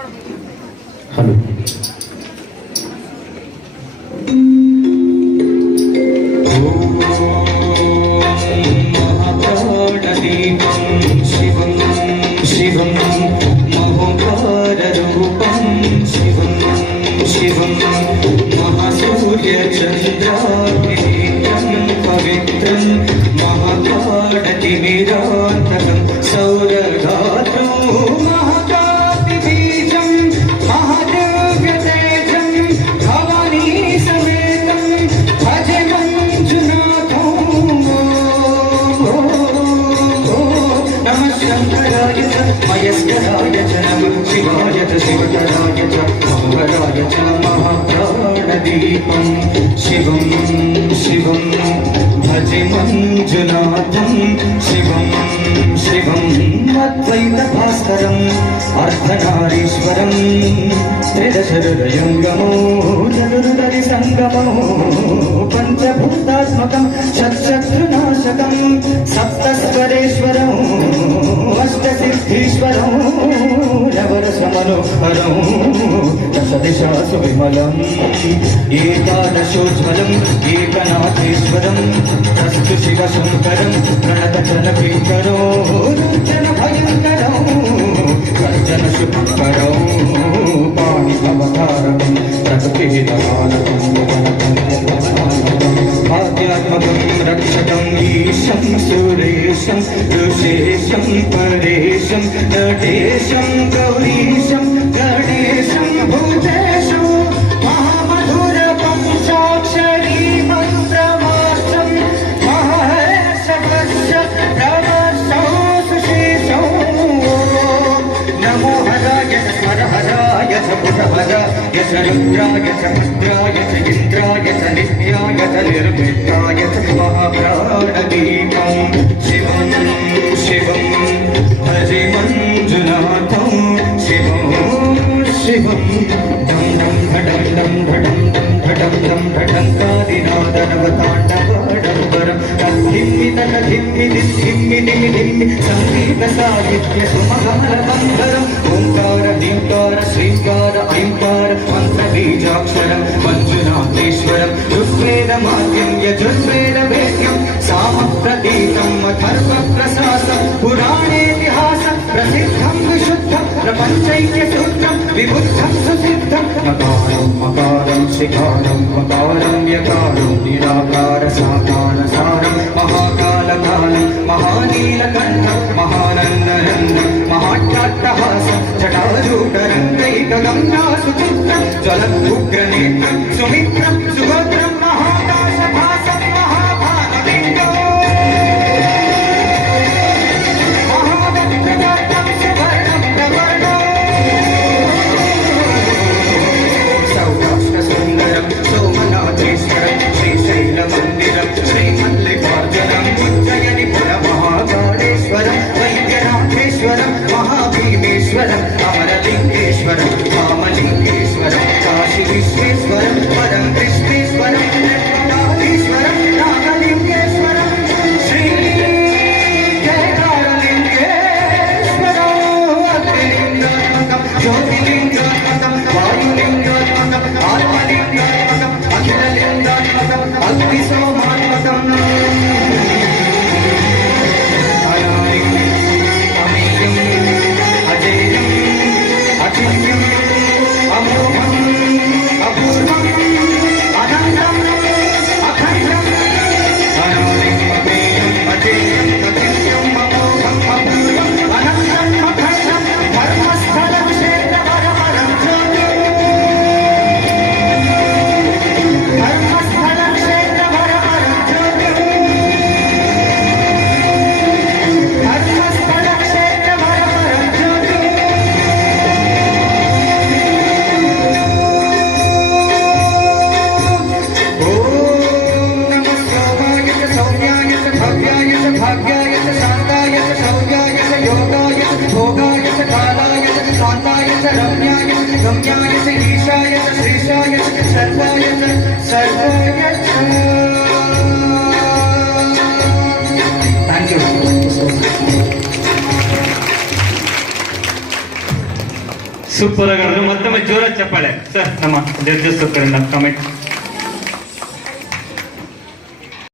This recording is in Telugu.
హలో శివం శివం మహోకారూపం శివం శివం మహాసూర్యచంద్రాభినేత్రం పవిత్రం మహాకాడతిమిరాంతకం సౌరగాత్రో మహాకాపిబీజం మహాదివ్యతేజం భవానీ సమేతం భజ మంజునాథం నమః శంకరాయ చ మయస్కరాయ చ నమః శివాయ చ శివతరాయ చ మంగళాయ చ మహాప్రాణదీపం శివం శివం భజే మంజునాథం శివం శివం అద్వైత భాస్కరం అర్ధనారీశ్వరం త్రిదశహృదయంగమో చతుర్దరి సంగమో పంచభూతాత్మకం షట్శత్రునాశకం సప్తస్వరేశ్వరం అష్టసిద్ధీశ్వరం నవరసమనోహరం దశదిశాసు విమలం ఏకాదశోజ్వలం ఏకనాథేశ్వరం ప్రస్తు శివశంకరం ప్రణతజన భీకరో జన భయంకరం సజ్జన శుభకరం పాణి అవతారకం ప్రకృతిహితమానకం ఆధ్యాత్మకం రక్షకం ఈశం సురేశం ఋషేశం పరేశం నటేశం గౌరీశం గణేశం భూతేశం మహామధుర పంచాక్షరీ మంత్రమార్చం మహేశ ప్రవర్షం సుశేషం నమో హరాయ స్మర హరాయ భుజభరాయ చ రుద్రాయ చ భద్రాయ చ ఇంద్రాయ చ నిత్యాయ చ నిర్మితాయ చ మహాప్రాణదీపం శివం శివం హరి మంజునాథం శివం శివం డం డం ఘటం డం ఘటం డం ఘటం డం ఘటం కాదినాదనవతాండవడంబరం తద్ధిమ్మి తద్ధిమ్మి దిమ్మి దిమ్మి దిమ్మి సంగీత సాహిత్య సుమగమలబంధరం ఓంకార హ్రీంకార శ్రీంకార ఐంకార మంత్ర బీజాక్షరం మంజునాథేశ్వరం ఋగ్వేదమాద్యం యజుర్వేద వేద్యం సామ ప్రతీతం అథర్వ ప్రశాసం పురాణేతిహాసం ప్రసిద్ధం విశుద్ధం ప్రపంచైక్య సూత్రం విబుద్ధం సుసిద్ధం మకారం మకారం శిఖారం మకారం యకారం నిరాకార సాకార సారం మహాకాలకాలం మహానీలకంఠం మహానందనందం మహాట్టాట్టహాసం జటాజూటరంగైకగమ్యాసు చిత్రం జ్వలద్భుగ్రనేత్రం సుమిత్రం సుభద్రం మహాకాశభాసం మహాభారవిందం మహాభక్తదాత్రం సువర్ణం ప్రవర్ణం సౌరాష్ట్రసుందరం సోమనాథేశ్వరం శ్రీశైలమందిరం శ్రీమల్లికార్జునం ఉజ్జయని పుర మహాకాళేశ్వరం వైద్యనాథేశ్వరం మహాభీమేశ్వరం అమరలింగేశ్వరం వామలింగేశ్వరం కాశీ విశ్వేశ్వరం పరం కృష్ణ ಸೂಪರ್ ಆಗಿ ಮತ್ತೊಮ್ಮೆ ಜೋರಾಗಿ ಚಪ್ಪಾಳೆ ಸರ್ ನಮ್ಮ ಜಡ್ಜಸ್ ಕಮೆಂಟ್